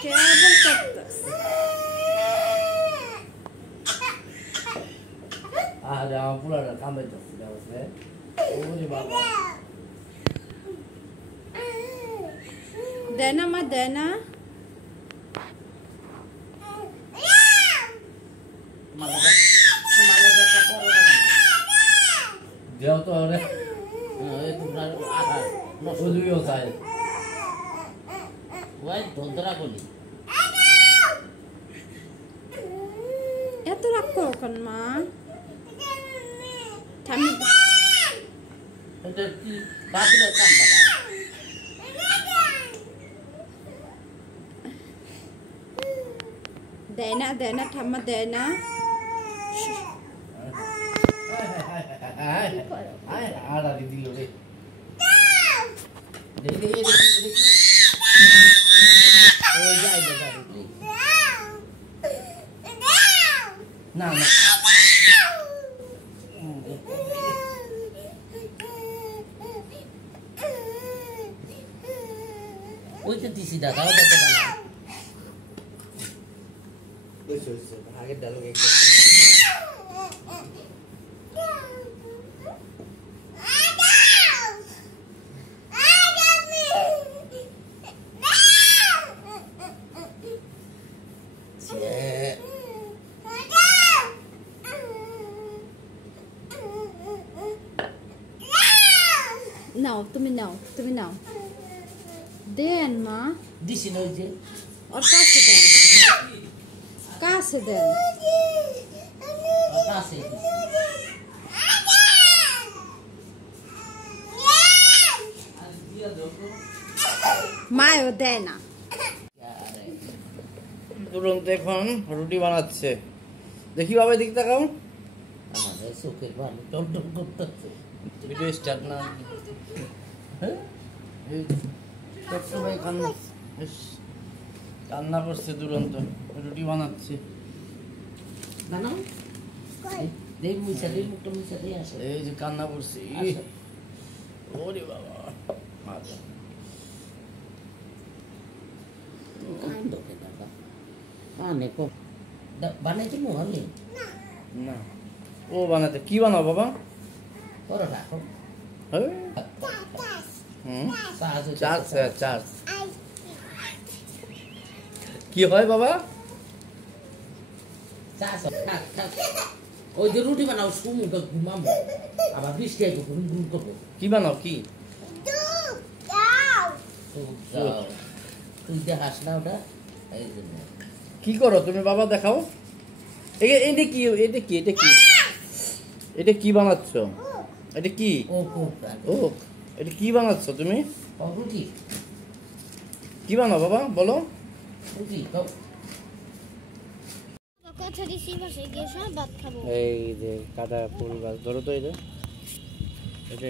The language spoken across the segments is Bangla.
কেবল করতেছে। আরে আমার পুরাটা কামাইতেছে যাচ্ছে। ওরে বাবা। দেনা মা দেনা। দেও তো রে। এই তোমরা আগার নসুলিও চাই। ওই ধন্দরা কলি। এত রাগ করো কেন মা? ঠামি এটা কি বাদরে কান্দা? দেনা ঠাম্মা দেনা। আর আর দিল রে। দেখি ওই যাই দেখা দেখি। না না ওই তো দিছি দাদা ওটা তো বানা ওই সরছে আগে ডালুক একটু নাও তুমি নাও দেন মা দিছি নই যে ওর কাছে দেন কাছে দেন কাছে মায়ও দেয় না। তুরন্ত এখন রুটি বানাচ্ছে দেখি বাবা দিক তাকাও আমাদের চোখের পানি টমটম করতেছে ভিডিও স্টার্ট না হ্যাঁ সবসময় কান্না কান্না করছে দুরন্ত রুটি বানাচ্ছে বানাও দেই মুইছা দেই মুখটা মুইছা দেই আসে এই যে কান্না করছে ওরে বাবা আচ্ছা কান্দ কে দাদা আনে কো বানাইতে মো আমি না ও বানাতে কি বানাও বাবা করো রাখো হ্যাঁ হুম চার্জ কি হয় বাবা ওই যে রুটি বানাও সুমুখে ঘুমাবো আবার বৃষ্টি আইবো ঘুম ঘুম করবো কি বানাও কি তুই দেখাস না ওটা এই জন্য কি করো তুমি বাবা দেখাও এটা কি এটা কি এটা কি এটা কি বানাচ্ছ এটা কি ও ও এটা কি বানাচ্ছ তুমি রুটি কি বানাও বাবা বলো রুটি এই যে কাটা ফুল গাছ ধরো তো এটা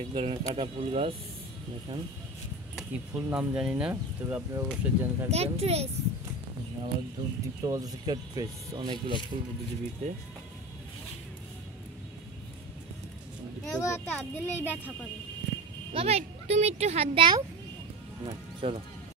এক ধরনের কাটা ফুল গাছ দেখেন কি ফুল নাম জানি না তবে আপনারা অবশ্যই জেনে থাকবেন আমার দীপ্ত বলতেছে ক্যাটফিশ অনেকগুলো ফুল বুদ্ধিজীবীতে ব্যথা করে বাবা তুমি একটু হাত দাও না চলো